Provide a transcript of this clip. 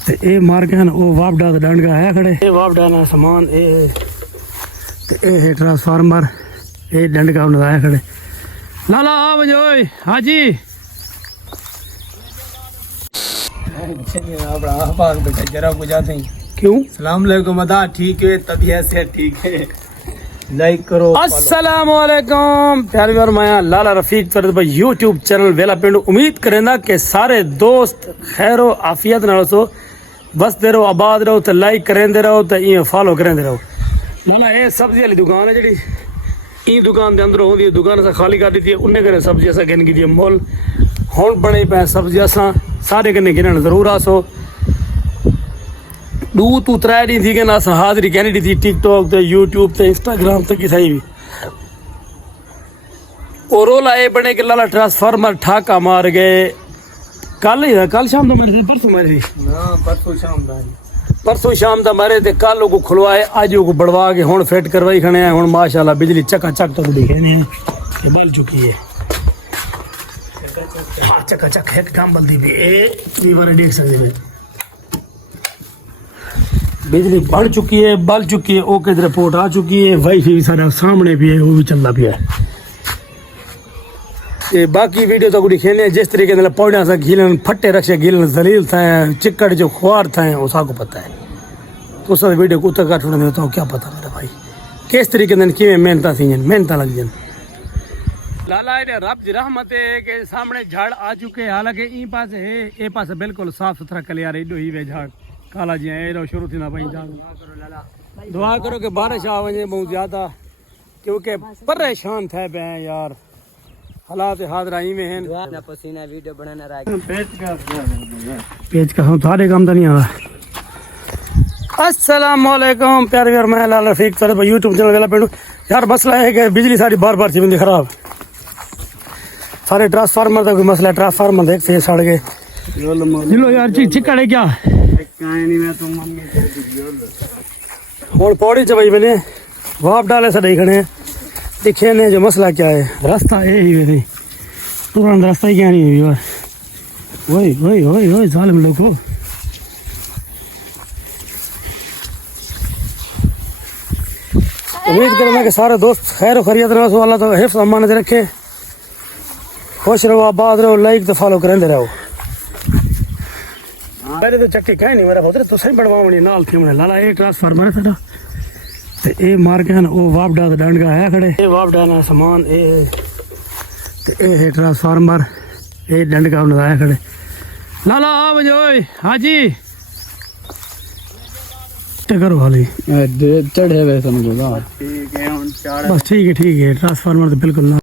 ते ये मार के वो वापडा डंडगा है खड़े ये वापडा ना सामान ये है ट्रांसफार्मर ये डंडगा लगाया खड़े लाला आ बजोय हाजी जरा बुझाते हैं क्यों सलाम अलैकुम अदा ठीक है तबीयत से ठीक है लाइक करो अस्सलाम वालेकुम प्यारे प्यार मैं लाला रफीक तरद भाई यूट्यूब चैनल वेला पिंड उम्मीद करेंदा कि सारे दोस्त खैरो आफियत नाल सो बसते रहो आबाद रहो तो लाइक करेंदे रहो तो ये फॉलो करेंदे रहो लाला ये सब्जी वाली दुकान है जी ई दुकान के अंदर होंदी दुकान से खाली कर दी थी उन्हें करे सब्जी असा गिन की मोल हुन बने पे सब्जी असा सारे कने गिनन जरूर आसो दू तू त्रै डी थी कि ना हाजिरी कहनी दी थी टिकटॉक ते यूट्यूब ते इंस्टाग्राम ते किथे भी और रोला ये बने कि लाला ट्रांसफार्मर ठाका मार गए कल शाम तो मारे परसों मारे परसों शाम दा मारे ते कल को खुलवाए आज को बढ़वा के हुन फिट करवाई खने हुन माशाल्लाह बिजली चका चक तो दिखे ने बल चुकी है चका चक एक काम बल्दी भी ए बार देख सकते हैं बिजली बढ़ चुकी है बल चुकी है ओके रिपोर्ट आ चुकी है वाईफाई भी सारा सामने भी है वो भी चलता भी है ये बाकी वीडियो तो गुड़ी खेलने जिस तरीके से पौड़िया से घिलन फट्टे रखे घिलन जलील थे चिक्कड़ जो खुआर थे उसका को पता है तो उस वीडियो को उतर काट में तो क्या पता मेरा भाई किस तरीके से कि मेहनत थी मेहनत लग जाए लाला ने रब की रहमत है कि सामने झाड़ आ चुके हालांकि ई पास है ए पास बिल्कुल साफ सुथरा कलियार एडो ही वे झाड़ काला जी एडो शुरू थी ना भाई दुआ करो कि बारिश आ वजे बहुत ज्यादा क्योंकि परेशान थे पे यार हालात हाथ राही में हैं पसीना वीडियो बनाना रहा पेज का हम सारे काम तो नहीं आ रहा अस्सलाम वालेकुम प्यारे प्यार मैं लाला रफीक सर यूट्यूब चैनल वाला पेड़ यार मसला है कि बिजली सारी बार बार थी बंदी खराब सारे ट्रांसफार्मर का कोई मसला ट्रांसफार्मर देख फेस सड़ गए लो यार चिक्कड़ है क्या और पौड़ी च भाई मैंने वाप डाले से खड़े दिखे ने जो मसला क्या है रास्ता यही है नहीं तुरंत रास्ता ही क्या नहीं है यार वही वही वही वही जालिम लोगो उम्मीद करना कि सारे दोस्त खैर खैरियत रहो अल्लाह तो हिफ्ज़ अमानत रखे खुश रहो आबाद रहो लाइक तो फॉलो करेंदे रहो पहले तो चक्की कहीं नहीं मेरा होता तो सही बढ़वावनी नाल थी हमने लाला एक ट्रांसफार्मर है साडा ते ए मार के वो वापडा डंडगा है खड़े ये वापडा ना सामान ए है ट्रांसफार्मर ये डंडगा लगाया खड़े लाला आ बजोय हाजी करो वाली चढ़े हुए समझो बस ठीक है ट्रांसफार्मर तो बिल्कुल ना